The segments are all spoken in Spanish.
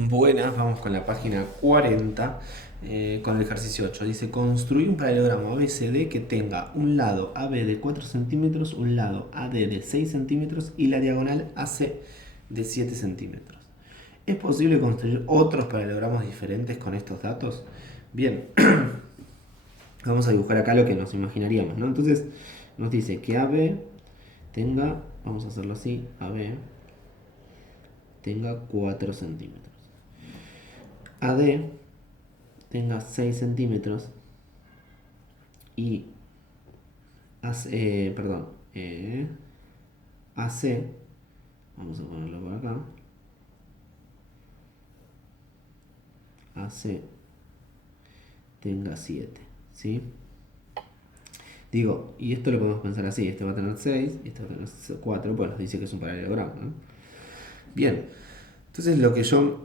Buenas, vamos con la página 40, con el ejercicio 8. Dice, construir un paralelogramo ABCD que tenga un lado AB de 4 centímetros, un lado AD de 6 centímetros y la diagonal AC de 7 centímetros. ¿Es posible construir otros paralelogramas diferentes con estos datos? Bien, vamos a dibujar acá lo que nos imaginaríamos, ¿no? Entonces nos dice que AB tenga, vamos a hacerlo así, AB tenga 4 centímetros. AD tenga 6 centímetros y perdón, AC, vamos a ponerlo por acá, AC tenga 7, ¿sí? Digo, y esto lo podemos pensar así, este va a tener 6 y este va a tener 4, pues nos dice que es un paralelogramo, ¿no? Bien, entonces lo que yo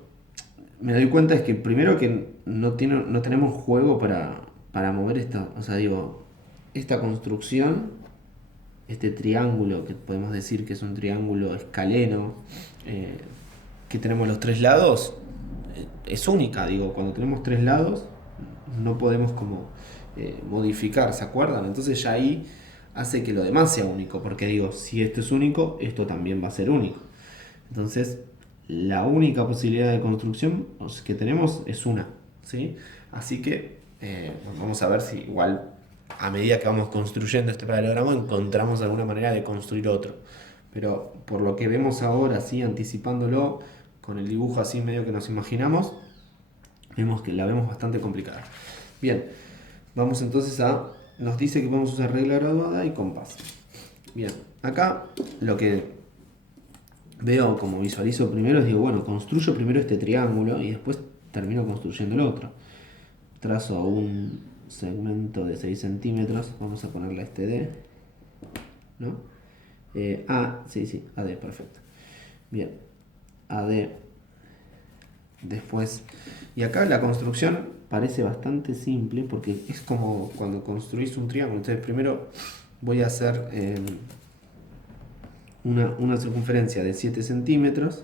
me doy cuenta es que primero que no tenemos juego para mover esta, o sea, digo, esta construcción, este triángulo, que podemos decir que es un triángulo escaleno, eh, que tenemos los tres lados, es única, digo, cuando tenemos tres lados no podemos como modificar, ¿se acuerdan? Entonces ya ahí hace que lo demás sea único, porque digo, si esto es único, esto también va a ser único. Entonces, la única posibilidad de construcción que tenemos es una, ¿sí? Así que vamos a ver si igual a medida que vamos construyendo este paralelogramo encontramos alguna manera de construir otro. Pero por lo que vemos ahora, así anticipándolo, con el dibujo así medio que nos imaginamos, vemos que la vemos bastante complicada. Bien, vamos entonces a... Nos dice que podemos usar regla graduada y compás. Bien, acá lo que veo como visualizo primero es, digo, bueno, construyo primero este triángulo y después termino construyendo el otro. Trazo un segmento de 6 centímetros, vamos a ponerle este D, ¿no? Sí, AD, perfecto. Bien, AD, después, y acá la construcción parece bastante simple porque es como cuando construís un triángulo. Entonces primero voy a hacer una circunferencia de 7 centímetros.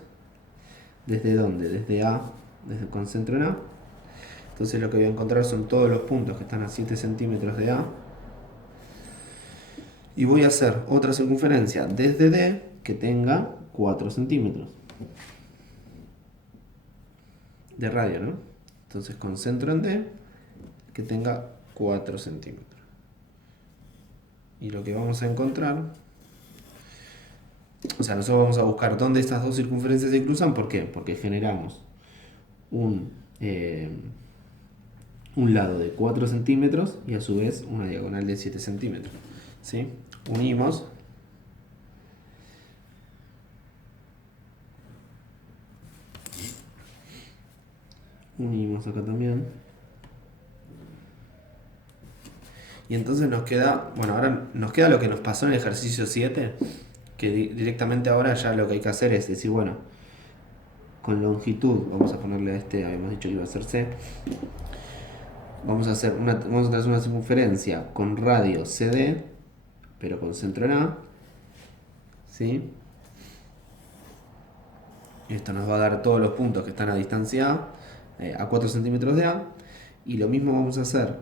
¿Desde dónde? Desde A, desde el concentro en A. Entonces lo que voy a encontrar son todos los puntos que están a 7 centímetros de A. Y voy a hacer otra circunferencia desde D que tenga 4 centímetros de radio, ¿no? Entonces concentro en D que tenga 4 centímetros. Y lo que vamos a encontrar, o sea, nosotros vamos a buscar dónde estas dos circunferencias se cruzan. ¿Por qué? Porque generamos un lado de 4 centímetros y a su vez una diagonal de 7 centímetros. ¿Sí? Unimos acá también. Y entonces nos queda, bueno, ahora nos queda lo que nos pasó en el ejercicio 7, que directamente ahora ya lo que hay que hacer es decir, bueno, con longitud, vamos a ponerle a este, habíamos dicho que iba a ser C, vamos a hacer vamos a trazar una circunferencia con radio CD, pero con centro en A, ¿sí? Esto nos va a dar todos los puntos que están a distancia A 4 centímetros de A, y lo mismo vamos a hacer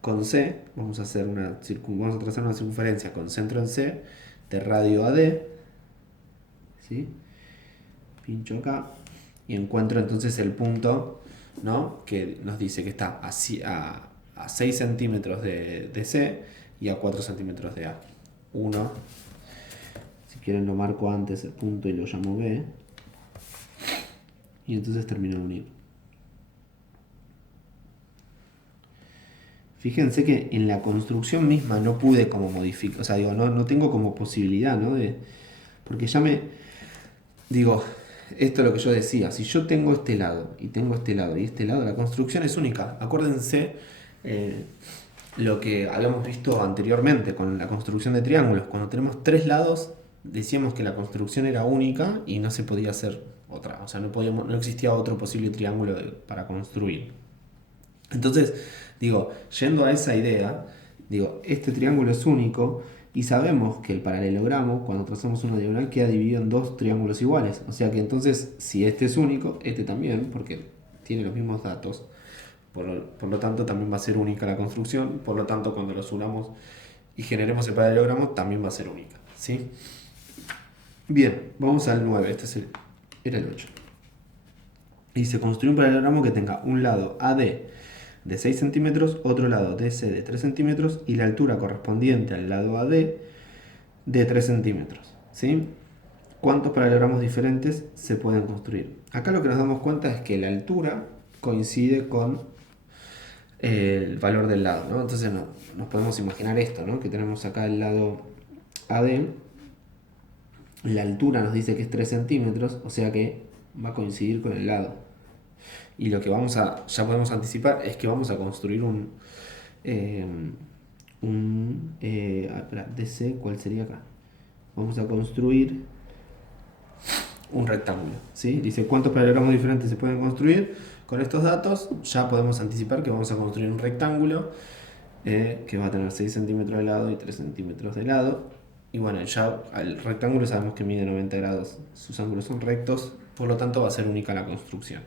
con C, vamos a trazar una circunferencia con centro en C de radio AD, ¿sí? Pincho acá y encuentro entonces el punto, ¿no? Que nos dice que está a 6 centímetros de C y a 4 centímetros de A. 1, si quieren lo marco antes el punto y lo llamo B, y entonces termino de unir. Fíjense que en la construcción misma no pude como modificar, o sea, digo, no tengo como posibilidad, ¿no? Porque ya digo, esto es lo que yo decía, si yo tengo este lado y tengo este lado y este lado, la construcción es única. Acuérdense lo que habíamos visto anteriormente con la construcción de triángulos. Cuando tenemos tres lados, decíamos que la construcción era única y no se podía hacer otra. O sea, no existía otro posible triángulo para construir. Entonces, digo, yendo a esa idea, digo, este triángulo es único Y sabemos que el paralelogramo, cuando trazamos una diagonal, queda dividido en dos triángulos iguales. O sea que entonces, si este es único, este también, porque tiene los mismos datos. Por lo tanto, también va a ser única la construcción. Por lo tanto, cuando los unamos y generemos el paralelogramo, también va a ser única. ¿Sí? Bien, vamos al 9. Era el 8. Y se construye un paralelogramo que tenga un lado AD de 6 centímetros, otro lado DC de 3 centímetros y la altura correspondiente al lado AD de 3 centímetros. ¿Sí? ¿Cuántos paralelogramos diferentes se pueden construir? Acá lo que nos damos cuenta es que la altura coincide con el valor del lado, ¿no? Entonces nos podemos imaginar esto, ¿no? Que tenemos acá el lado AD, la altura nos dice que es 3 centímetros, o sea que va a coincidir con el lado. Y lo que ya podemos anticipar es que vamos a construir DC, ¿cuál sería acá? Vamos a construir un rectángulo, ¿sí? Dice cuántos paralelogramos diferentes se pueden construir. Con estos datos ya podemos anticipar que vamos a construir un rectángulo que va a tener 6 centímetros de lado y 3 centímetros de lado. Y bueno, ya al rectángulo sabemos que mide 90 grados, sus ángulos son rectos, por lo tanto va a ser única la construcción.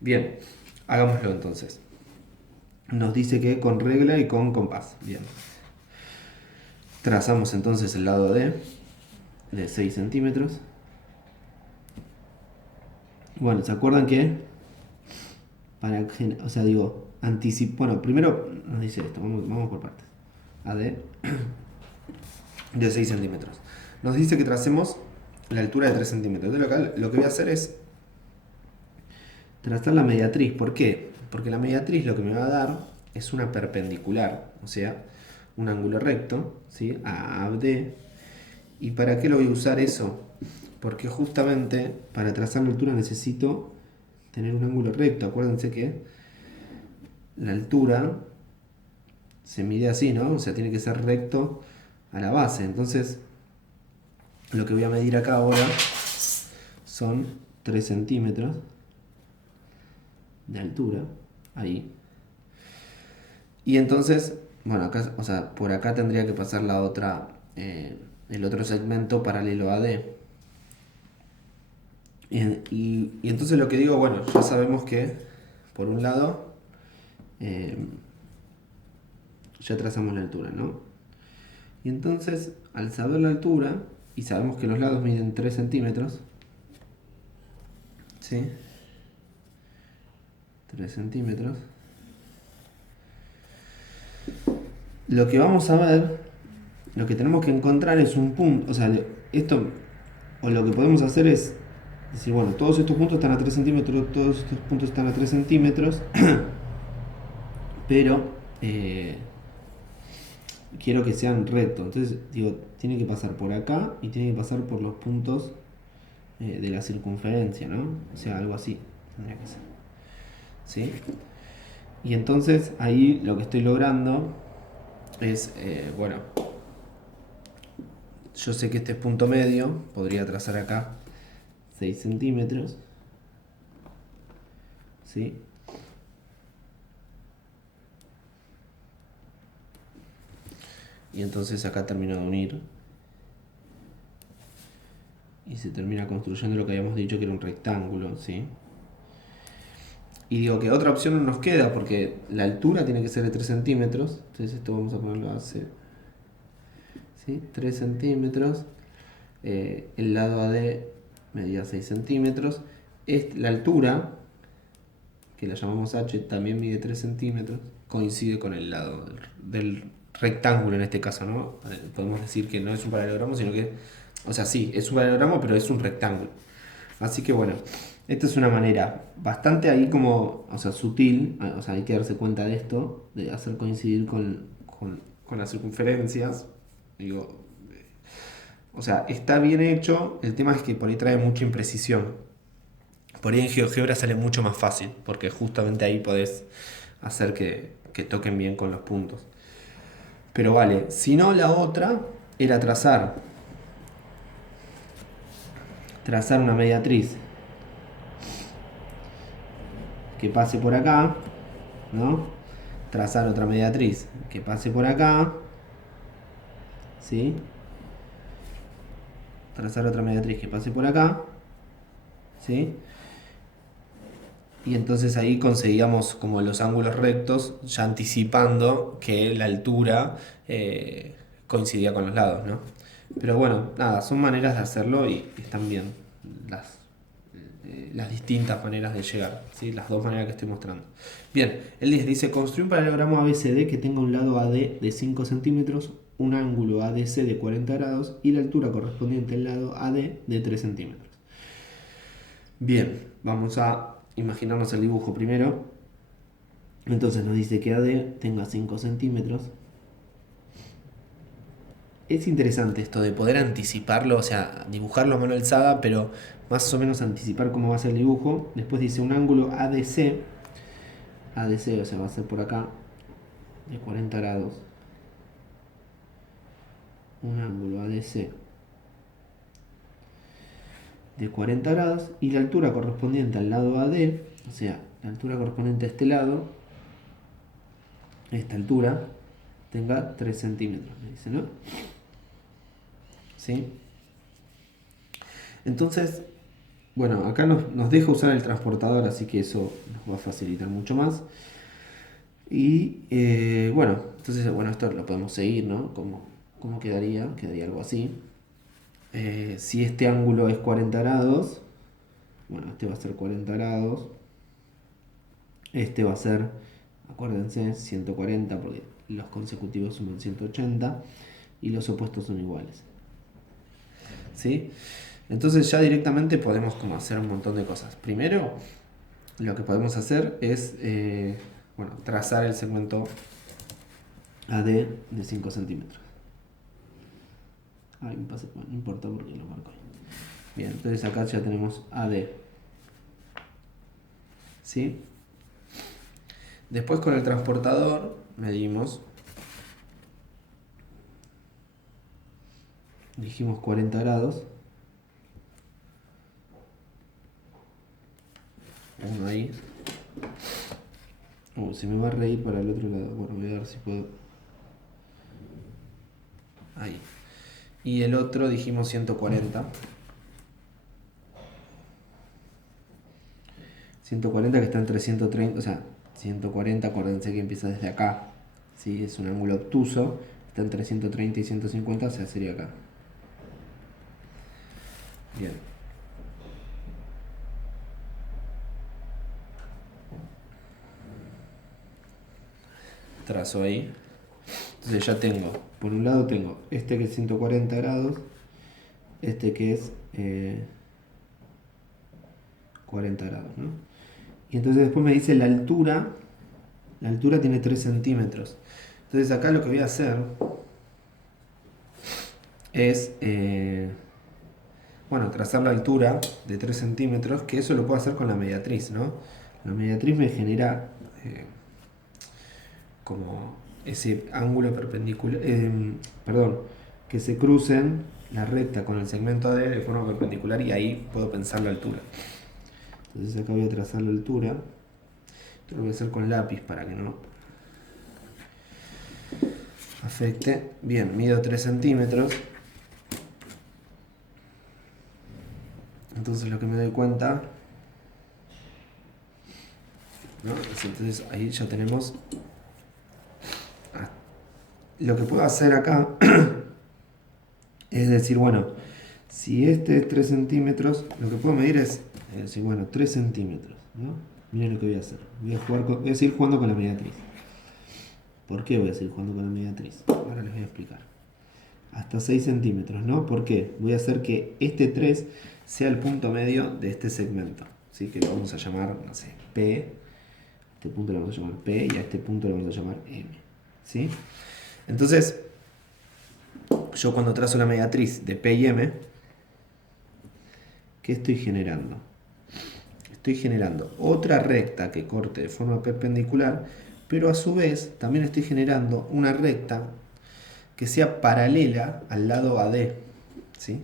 Bien, hagámoslo entonces. Nos dice que con regla y con compás. Bien. Trazamos entonces el lado D de 6 centímetros. Bueno, ¿se acuerdan que? Bueno, primero nos dice esto, vamos por partes. AD de 6 centímetros. Nos dice que tracemos la altura de 3 centímetros. Entonces lo que voy a hacer es trazar la mediatriz. ¿Por qué? Porque la mediatriz lo que me va a dar es una perpendicular, o sea, un ángulo recto, ¿sí? A AD. ¿Y para qué lo voy a usar eso? Porque justamente para trazar la altura necesito tener un ángulo recto. Acuérdense que la altura se mide así, ¿no? O sea, tiene que ser recto a la base. Entonces, lo que voy a medir acá ahora son 3 centímetros de altura, ahí. Y entonces, bueno, acá, o sea, por acá tendría que pasar el otro segmento paralelo a D. Y entonces lo que digo, bueno, ya sabemos que por un lado ya trazamos la altura, ¿no? Y entonces, al saber la altura, y sabemos que los lados miden 3 centímetros, ¿sí? 3 centímetros. Lo que vamos a ver, lo que tenemos que encontrar es un punto, o sea, esto, o lo que podemos hacer es decir, bueno, todos estos puntos están a 3 centímetros, todos estos puntos están a 3 centímetros, pero quiero que sean rectos. Entonces, digo, tiene que pasar por acá y tiene que pasar por los puntos de la circunferencia, ¿no? O sea, algo así tendría que ser. ¿Sí? Y entonces ahí lo que estoy logrando es, bueno, yo sé que este es punto medio, podría trazar acá 6 centímetros, ¿sí? Y entonces acá termino de unir y se termina construyendo lo que habíamos dicho que era un rectángulo, ¿sí? Y digo que otra opción no nos queda porque la altura tiene que ser de 3 centímetros, entonces esto vamos a ponerlo a C, ¿sí? 3 centímetros, el lado AD medía 6 centímetros, la altura, que la llamamos H, también mide 3 centímetros, coincide con el lado del rectángulo en este caso, ¿no? Podemos decir que no es un paralelogramo, sino que, o sea, sí, es un paralelogramo, pero es un rectángulo. Así que bueno, esta es una manera bastante ahí como, o sea, sutil, o sea, hay que darse cuenta de esto, de hacer coincidir con las circunferencias. Digo, o sea, está bien hecho, el tema es que por ahí trae mucha imprecisión. Por ahí en GeoGebra sale mucho más fácil, porque justamente ahí podés hacer que toquen bien con los puntos. Pero vale, si no, la otra era trazar una mediatriz que pase por acá, ¿no? Trazar otra mediatriz que pase por acá, ¿sí? Trazar otra mediatriz que pase por acá, ¿sí? Y entonces ahí conseguíamos como los ángulos rectos, ya anticipando que la altura coincidía con los lados, ¿no? Pero bueno, nada, son maneras de hacerlo y están bien las distintas maneras de llegar, ¿sí? Las dos maneras que estoy mostrando. Bien, el 10 dice, construir un paralelogramo ABCD que tenga un lado AD de 5 centímetros, un ángulo ADC de 40 grados y la altura correspondiente al lado AD de 3 centímetros. Bien, vamos a imaginarnos el dibujo primero. Entonces nos dice que AD tenga 5 centímetros. Es interesante esto de poder anticiparlo, o sea, dibujarlo a mano alzada, pero más o menos anticipar cómo va a ser el dibujo. Después dice un ángulo ADC, ADC, o sea, va a ser por acá, de 40 grados. Un ángulo ADC de 40 grados y la altura correspondiente al lado AD, o sea, la altura correspondiente a este lado, esta altura, tenga 3 centímetros, me dice, ¿no? ¿Sí? Entonces, bueno, acá nos deja usar el transportador, así que eso nos va a facilitar mucho más. Y bueno, entonces, bueno, esto lo podemos seguir, ¿no? ¿Cómo quedaría? Quedaría algo así. Si este ángulo es 40 grados, bueno, este va a ser 40 grados. Este va a ser, acuérdense, 140 porque los consecutivos suman 180 y los opuestos son iguales. ¿Sí? Entonces ya directamente podemos como hacer un montón de cosas. Primero, lo que podemos hacer es bueno, trazar el segmento AD de 5 centímetros. Ay, me pasa, bueno, no importa porque lo marco ahí. Bien, entonces acá ya tenemos AD. ¿Sí? Después con el transportador medimos, dijimos 40 grados. Uno ahí. Se me va a reír para el otro lado. Bueno, voy a ver si puedo. Ahí. Y el otro dijimos 140. 140 que está entre 130, o sea, 140, acuérdense que empieza desde acá. ¿Sí? Es un ángulo obtuso. Está entre 130 y 150, o sea, sería acá. Bien. Trazo ahí. Entonces ya tengo, por un lado tengo este que es 140 grados, este que es 40 grados, ¿no? Y entonces después me dice la altura tiene 3 centímetros. Entonces acá lo que voy a hacer es, bueno, trazar la altura de 3 centímetros, que eso lo puedo hacer con la mediatriz, ¿no? La mediatriz me genera como ese ángulo perpendicular, perdón, que se crucen la recta con el segmento AD de forma perpendicular y ahí puedo pensar la altura. Entonces acá voy a trazar la altura. Esto lo voy a hacer con lápiz para que no afecte. Bien, mido 3 centímetros. Entonces lo que me doy cuenta, ¿no? Entonces ahí ya tenemos. Lo que puedo hacer acá es decir, bueno, si este es 3 centímetros, lo que puedo medir es decir, bueno, 3 centímetros, ¿no? Miren lo que voy a hacer. Voy a seguir jugando con la mediatriz. ¿Por qué voy a seguir jugando con la mediatriz? Ahora les voy a explicar. Hasta 6 centímetros, ¿no? ¿Por qué? Voy a hacer que este 3 sea el punto medio de este segmento. ¿Sí? Que lo vamos a llamar, no sé, P. A este punto lo vamos a llamar P y a este punto lo vamos a llamar M. ¿Sí? Entonces, yo cuando trazo la mediatriz de P y M, ¿qué estoy generando? Estoy generando otra recta que corte de forma perpendicular, pero a su vez también estoy generando una recta que sea paralela al lado AD. ¿Sí?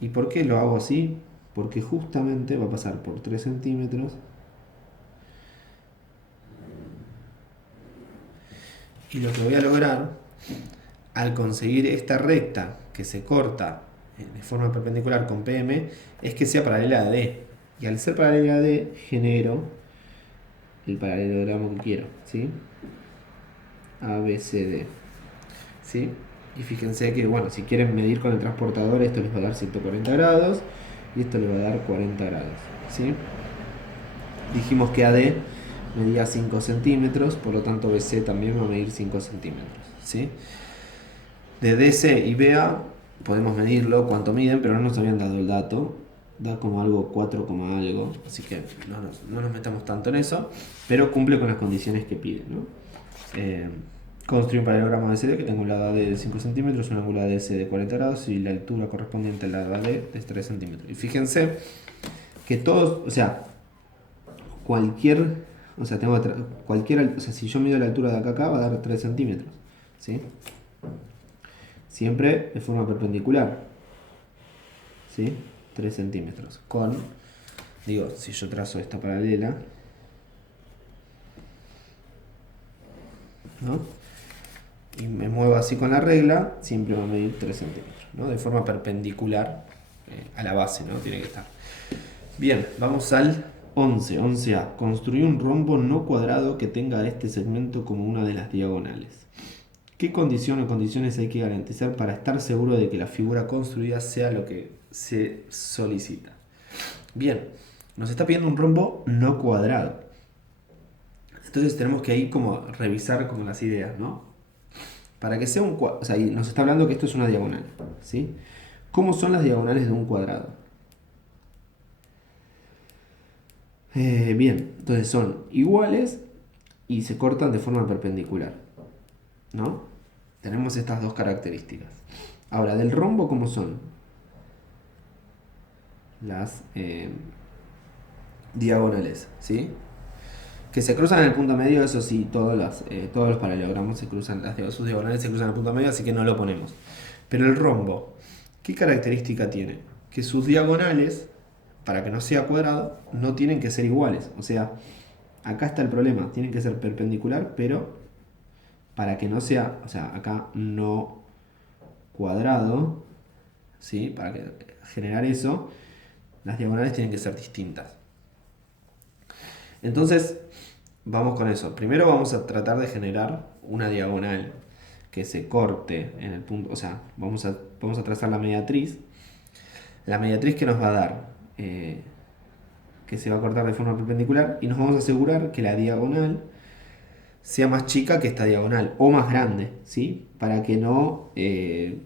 ¿Y por qué lo hago así? Porque justamente va a pasar por 3 centímetros y lo que voy a lograr al conseguir esta recta que se corta de forma perpendicular con PM, es que sea paralela a D. Y al ser paralela a D, genero el paralelogramo que quiero, ¿sí? ABCD, ¿sí? Y fíjense que, bueno, si quieren medir con el transportador, esto les va a dar 140 grados y esto les va a dar 40 grados, ¿sí? Dijimos que AD medía 5 centímetros, por lo tanto BC también va a medir 5 centímetros, ¿sí? De DC y BA podemos medirlo, cuánto miden, pero no nos habían dado el dato. Da como algo 4, algo, así que no nos metamos tanto en eso, pero cumple con las condiciones que pide, ¿no? Construir un paralelogramo de CD que tenga un lado AD de 5 centímetros, un ángulo ADS de 40 grados y la altura correspondiente al lado AD de 3 centímetros. Y fíjense que todos, o sea, cualquier, o sea, o sea, si yo mido la altura de acá a acá va a dar 3 centímetros, ¿sí? Siempre de forma perpendicular, ¿sí? 3 centímetros. Digo, si yo trazo esta paralela, ¿no? Y me muevo así con la regla, siempre va a medir 3 centímetros, ¿no? De forma perpendicular a la base, ¿no? Tiene que estar. Bien, vamos al 11. 11A. Construir un rombo no cuadrado que tenga este segmento como una de las diagonales. ¿Qué condiciones hay que garantizar para estar seguro de que la figura construida sea lo que se solicita? Bien, nos está pidiendo un rombo no cuadrado. Entonces tenemos que ahí como revisar como las ideas, ¿no? Para que sea un cuadrado, o sea, nos está hablando que esto es una diagonal, ¿sí? ¿Cómo son las diagonales de un cuadrado? Bien, entonces son iguales y se cortan de forma perpendicular, ¿no? Tenemos estas dos características. Ahora, del rombo, ¿cómo son? Las diagonales, ¿sí? Que se cruzan en el punto medio, eso sí, todos los paralelogramos se cruzan, sus diagonales se cruzan en el punto medio, así que no lo ponemos. Pero el rombo, ¿qué característica tiene? Que sus diagonales, para que no sea cuadrado, no tienen que ser iguales. O sea, acá está el problema, tienen que ser perpendicular, pero para que no sea, o sea, acá no cuadrado, ¿sí? Para generar eso, las diagonales tienen que ser distintas. Entonces, vamos con eso. Primero vamos a tratar de generar una diagonal que se corte en el punto, o sea, vamos a trazar la mediatriz. La mediatriz que nos va a dar, que se va a cortar de forma perpendicular, y nos vamos a asegurar que la diagonal sea más chica que esta diagonal, o más grande, ¿sí? Para que no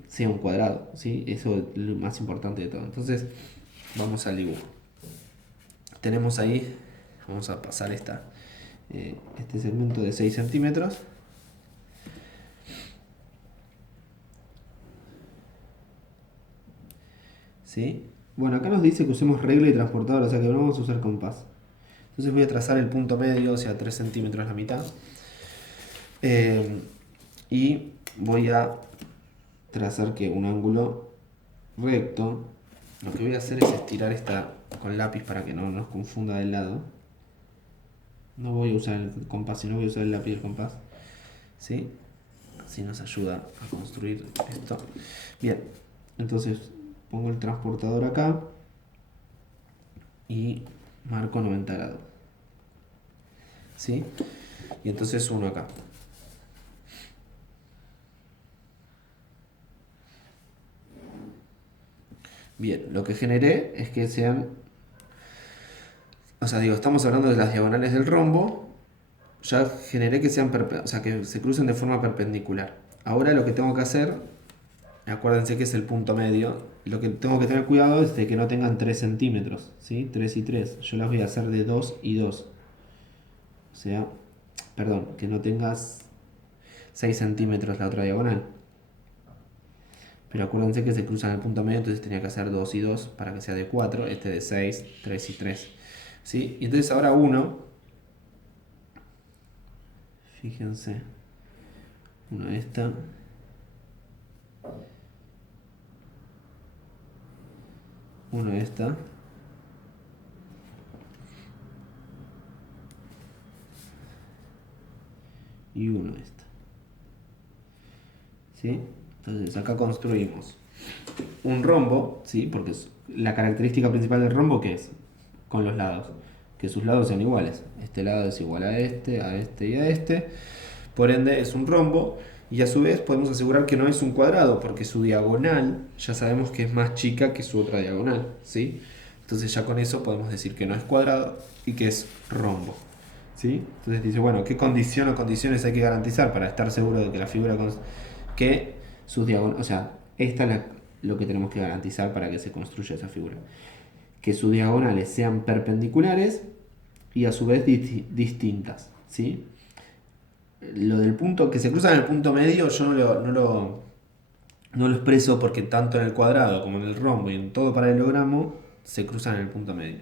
sea un cuadrado, ¿sí? Eso es lo más importante de todo. Entonces, vamos al dibujo. Tenemos ahí, vamos a pasar este segmento de 6 centímetros. ¿Sí? Bueno, acá nos dice que usemos regla y transportador, o sea que no vamos a usar compás. Entonces voy a trazar el punto medio, o sea 3 centímetros la mitad. Y voy a trazar que un ángulo recto. Lo que voy a hacer es estirar esta con lápiz para que no nos confunda del lado. No voy a usar el compás, sino voy a usar el lápiz y el compás. ¿Sí? Así nos ayuda a construir esto. Bien, entonces pongo el transportador acá y marco 90 grados. ¿Sí? Y entonces uno acá. Bien, lo que generé es que sean... O sea, digo, estamos hablando de las diagonales del rombo. Ya generé que sean o sea, que se crucen de forma perpendicular. Ahora lo que tengo que hacer, acuérdense que es el punto medio, lo que tengo que tener cuidado es de que no tengan 3 centímetros, ¿sí? 3 y 3. Yo las voy a hacer de 2 y 2. O sea, perdón, que no tengas 6 centímetros la otra diagonal. Pero acuérdense que se cruzan el punto medio, entonces tenía que hacer 2 y 2 para que sea de 4, este de 6, 3 y 3. ¿Sí? Y entonces ahora 1, fíjense, una esta, una esta, y uno esta. ¿Sí? Entonces acá construimos un rombo, ¿sí? Porque la característica principal del rombo, ¿qué es? Con los lados, que sus lados sean iguales. Este lado es igual a este y a este. Por ende es un rombo y a su vez podemos asegurar que no es un cuadrado porque su diagonal ya sabemos que es más chica que su otra diagonal, ¿sí? Entonces ya con eso podemos decir que no es cuadrado y que es rombo, ¿sí? Entonces dice, bueno, ¿qué condición o condiciones hay que garantizar para estar seguro de que la figura que sus diagonales, o sea, esta es lo que tenemos que garantizar para que se construya esa figura? Que sus diagonales sean perpendiculares y a su vez distintas, ¿sí? Lo del punto, que se cruzan en el punto medio, yo no lo expreso porque tanto en el cuadrado como en el rombo y en todo paralelogramo se cruzan en el punto medio.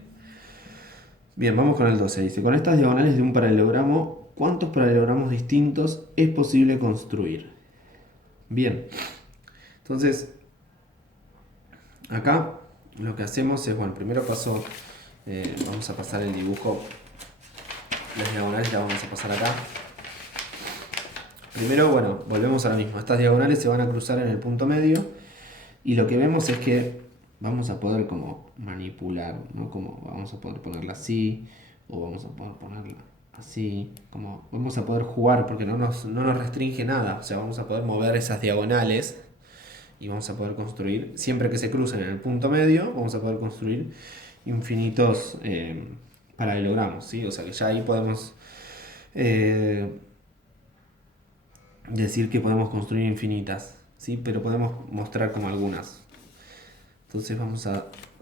Bien, vamos con el 12. Dice, con estas diagonales de un paralelogramo, ¿cuántos paralelogramos distintos es posible construir? Bien, entonces, acá lo que hacemos es, bueno, primero vamos a pasar el dibujo, las diagonales las vamos a pasar acá. Primero, bueno, volvemos a lo mismo. Estas diagonales se van a cruzar en el punto medio y lo que vemos es que vamos a poder como manipular, ¿no? Como vamos a poder ponerla así o vamos a poder ponerla así, como vamos a poder jugar porque no nos restringe nada. O sea, vamos a poder mover esas diagonales y vamos a poder construir, siempre que se crucen en el punto medio, vamos a poder construir infinitos paralelogramos, ¿sí? O sea que ya ahí podemos decir que podemos construir infinitas, ¿sí? Pero podemos mostrar como algunas. Entonces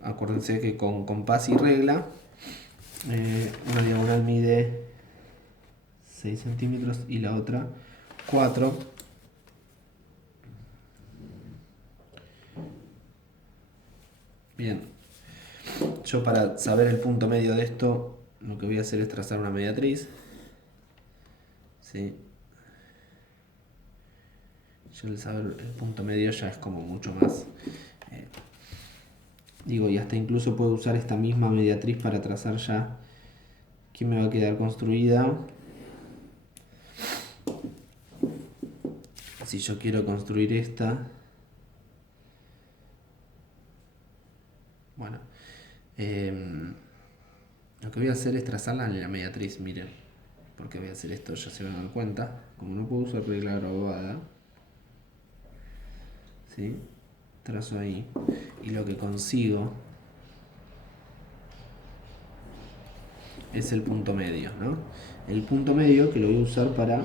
acuérdense que con compás y regla, una diagonal mide 6 centímetros y la otra 4. Bien, yo para saber el punto medio de esto, lo que voy a hacer es trazar una mediatriz, ¿sí? Yo el saber el punto medio ya es como mucho más. Digo, y hasta incluso puedo usar esta misma mediatriz para trazar ya que me va a quedar construida. Si yo quiero construir esta, bueno, lo que voy a hacer es trazarla en la mediatriz, miren. Porque voy a hacer esto, ya se van a dar cuenta. Como no puedo usar regla graduada, ¿sí? Trazo ahí y lo que consigo es el punto medio, ¿no? El punto medio que lo voy a usar para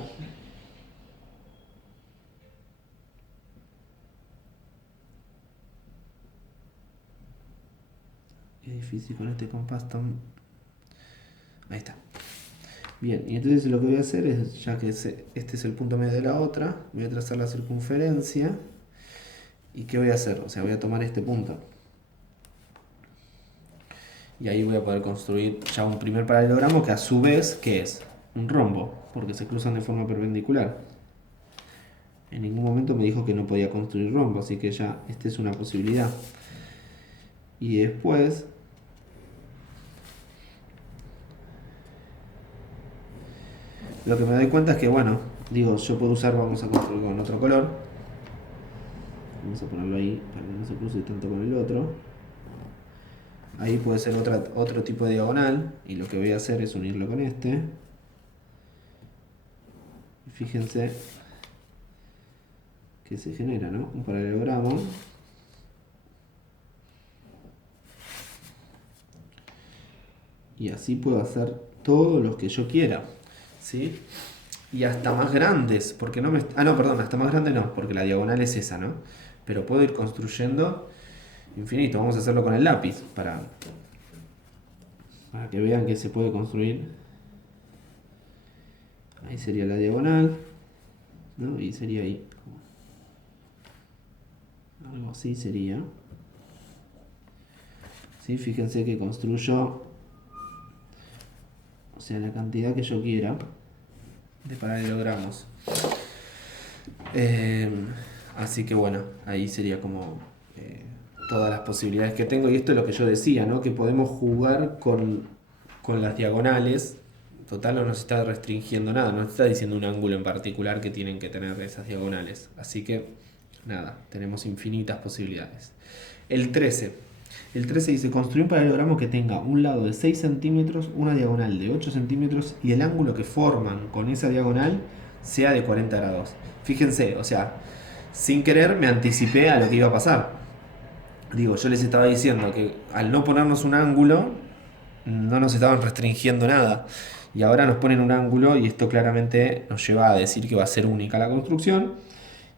qué difícil con este compás tan... Ahí está. Bien, y entonces lo que voy a hacer es, ya que este es el punto medio de la otra, voy a trazar la circunferencia. ¿Y qué voy a hacer? O sea, voy a tomar este punto. Y ahí voy a poder construir ya un primer paralelogramo que a su vez, ¿qué es? Un rombo, porque se cruzan de forma perpendicular. En ningún momento me dijo que no podía construir rombo, así que ya esta es una posibilidad. Y después lo que me doy cuenta es que, bueno, digo, yo puedo usar, vamos a construir con otro color. Vamos a ponerlo ahí para que no se cruce tanto con el otro. Ahí puede ser otro tipo de diagonal. Y lo que voy a hacer es unirlo con este. Y fíjense que se genera, ¿no? Un paralelogramo. Y así puedo hacer todos los que yo quiera, ¿sí? Y hasta más grandes, porque no me... Ah, no, perdón, hasta más grande no, porque la diagonal es esa, ¿no? Pero puedo ir construyendo infinito. Vamos a hacerlo con el lápiz para que vean que se puede construir. Ahí sería la diagonal, ¿no? Y sería ahí. Algo así sería. ¿Sí? Fíjense que construyo, o sea, la cantidad que yo quiera de paralelogramos. Así que bueno, ahí sería como todas las posibilidades que tengo. Y esto es lo que yo decía, ¿no? Que podemos jugar con las diagonales. Total, no nos está restringiendo nada, no nos está diciendo un ángulo en particular que tienen que tener esas diagonales. Así que nada, tenemos infinitas posibilidades. El 13. El 13 dice, construir un paralelogramo que tenga un lado de 6 centímetros, una diagonal de 8 centímetros y el ángulo que forman con esa diagonal sea de 40 grados. Fíjense, o sea, sin querer me anticipé a lo que iba a pasar. Digo, yo les estaba diciendo que al no ponernos un ángulo, no nos estaban restringiendo nada. Y ahora nos ponen un ángulo y esto claramente nos lleva a decir que va a ser única la construcción.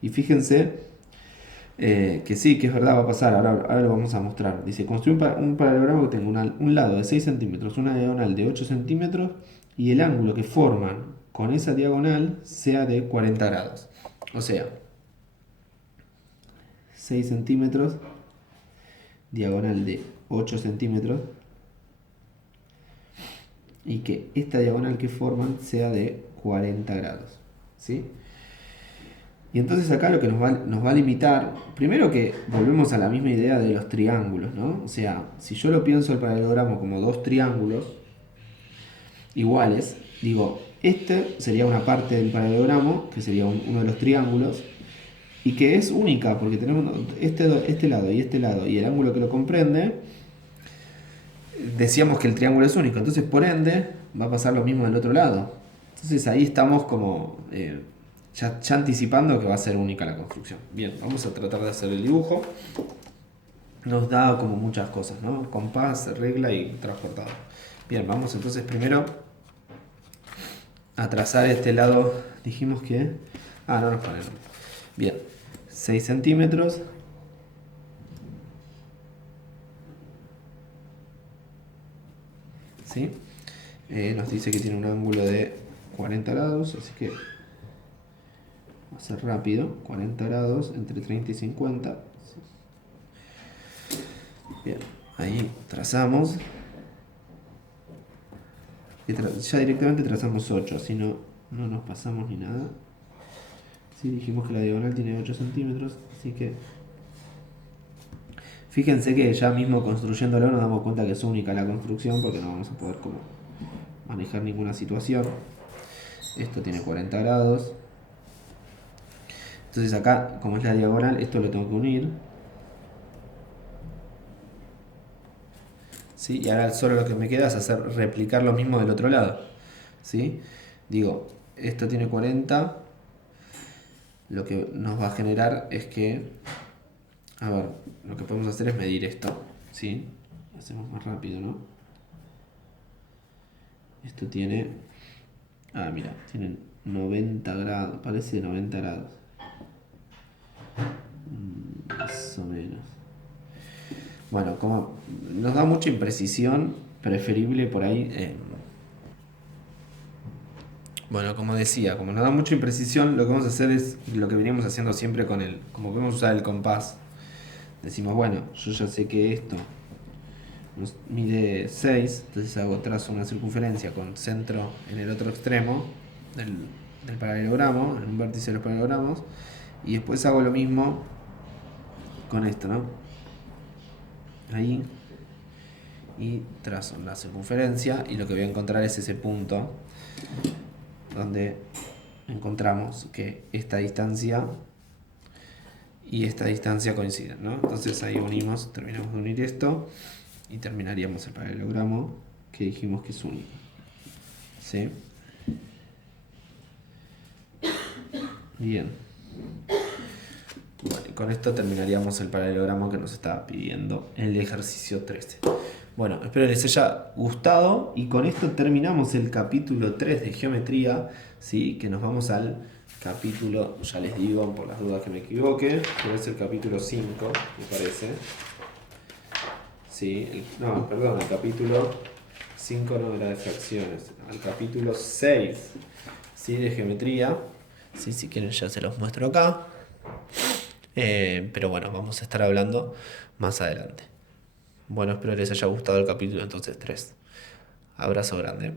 Y fíjense que sí, que es verdad, va a pasar. Ahora lo vamos a mostrar. Dice, construir un paralelogramo que tenga un lado de 6 centímetros, una diagonal de 8 centímetros y el ángulo que forman con esa diagonal sea de 40 grados. O sea, 6 centímetros, diagonal de 8 centímetros y que esta diagonal que forman sea de 40 grados. ¿Sí? Y entonces acá lo que nos va a limitar, primero que volvemos a la misma idea de los triángulos, ¿no? O sea, si yo lo pienso el paralelogramo como dos triángulos iguales, digo, este sería una parte del paralelogramo, que sería uno de los triángulos, y que es única, porque tenemos este lado y el ángulo que lo comprende, decíamos que el triángulo es único, entonces por ende va a pasar lo mismo del otro lado. Entonces ahí estamos como ya anticipando que va a ser única la construcción. Bien, vamos a tratar de hacer el dibujo. Nos da como muchas cosas, ¿no? Compás, regla y transportador. Bien, vamos entonces primero a trazar este lado. Dijimos que... no nos ponen. Bien, 6 centímetros. ¿Sí? Nos dice que tiene un ángulo de 40 grados, así que va a ser rápido. 40 grados entre 30 y 50. Bien, ahí trazamos. Ya directamente trazamos 8, así no nos pasamos ni nada. Sí, dijimos que la diagonal tiene 8 centímetros, así que fíjense que ya mismo construyéndolo nos damos cuenta que es única la construcción porque no vamos a poder como manejar ninguna situación. Esto tiene 40 grados. Entonces acá, como es la diagonal, esto lo tengo que unir. ¿Sí? Y ahora solo lo que me queda es replicar lo mismo del otro lado. ¿Sí? Digo, esto tiene 40. Lo que nos va a generar es que... A ver, lo que podemos hacer es medir esto. ¿Sí? Lo hacemos más rápido, ¿no? Esto tiene... mira, tiene 90 grados. Parece 90 grados. Más o menos. Bueno, como nos da mucha imprecisión, preferible por ahí... Bueno, como decía, como nos da mucha imprecisión, lo que vamos a hacer es lo que venimos haciendo siempre con el... Como podemos usar el compás. Decimos, bueno, yo ya sé que esto mide 6, entonces trazo una circunferencia con centro en el otro extremo del paralelogramo, en un vértice de los paralelogramos, y después hago lo mismo con esto, ¿no? Ahí, y trazo la circunferencia, y lo que voy a encontrar es ese punto donde encontramos que esta distancia y esta distancia coinciden, ¿no? Entonces ahí terminamos de unir esto y terminaríamos el paralelogramo que dijimos que es único. ¿Sí? Bien. Bueno, y con esto terminaríamos el paralelogramo que nos estaba pidiendo el ejercicio 13. Bueno, espero les haya gustado y con esto terminamos el capítulo 3 de geometría, ¿sí? Que nos vamos al capítulo, ya les digo por las dudas que me equivoque, pero es el capítulo 5, me parece. Sí, el capítulo 5 no era de fracciones, al capítulo 6, ¿sí? De geometría. Sí, si quieren ya se los muestro acá. Pero bueno, vamos a estar hablando más adelante. Bueno, espero les haya gustado el capítulo entonces 3. Abrazo grande.